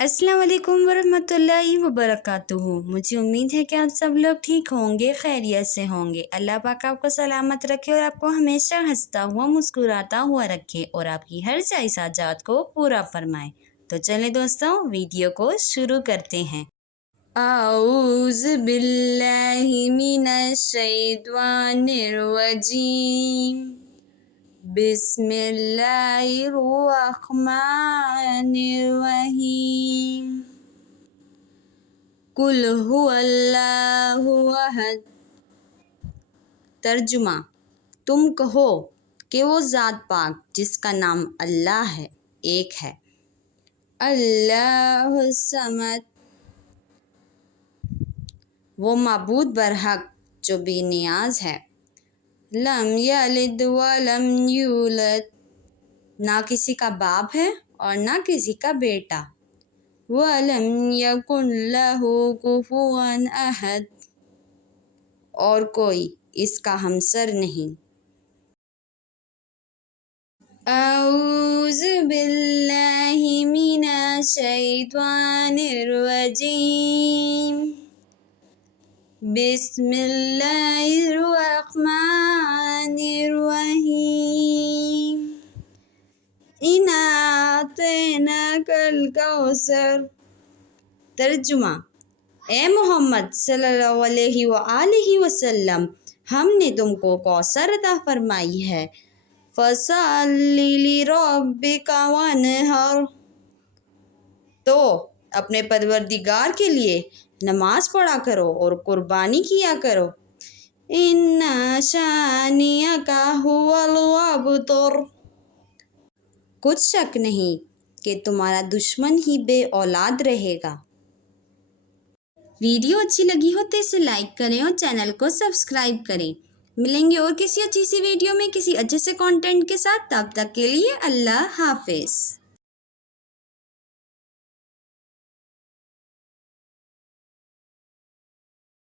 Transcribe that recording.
अस्सलाम वालेकुम वरहमतुल्लाहि वबरकातुहू। मुझे उम्मीद है कि आप सब लोग ठीक होंगे, खैरियत से होंगे। अल्लाह पाक आपको सलामत रखे और आपको हमेशा हंसता हुआ मुस्कुराता हुआ रखे और आपकी हर ख्वाहिशात को पूरा फरमाए। तो चलें दोस्तों, वीडियो को शुरू करते हैं। आऊज़ु बिल्लाहि मिनश शैतानिर रजीम। बिस्मिल्लाहिर्रहमानिर्रहीम। कुल हुवल्लाहु अहद। तर्जुमा: तुम कहो कि वो ज़ात पाक जिसका नाम अल्लाह है, एक है। अल्लाहुस समद, वो माबूद बरहक जो बेनियाज है। लम यलिद वलम यूलद, ना किसी का बाप है और ना किसी का बेटा। वलम यकुन लहू कुफुवन अहद, और कोई इसका हमसर नहीं। औज़ु बिल्लाहि मिनश शैतानिर रजीम। बिस्मिल्लाहिर्रहमानिर्रहीम। इन्ना अतैनाकल कौसर। तर्जुमा: ए मोहम्मद सल्लल्लाहु अलैहि वसल्लम, हमने तुमको कौसर अता फरमाई है। फसल्लि लिरब्बिका वनहर, तो अपने परवरदिगार के लिए नमाज पढ़ा करो और कुर्बानी किया करो। इन्ना शानियका हुवल अबतर, कुछ शक नहीं कि तुम्हारा दुश्मन ही बे औलाद रहेगा। वीडियो अच्छी लगी हो तो इसे लाइक करें और चैनल को सब्सक्राइब करें। मिलेंगे और किसी अच्छी सी वीडियो में किसी अच्छे से कंटेंट के साथ। तब तक के लिए अल्लाह हाफिज़।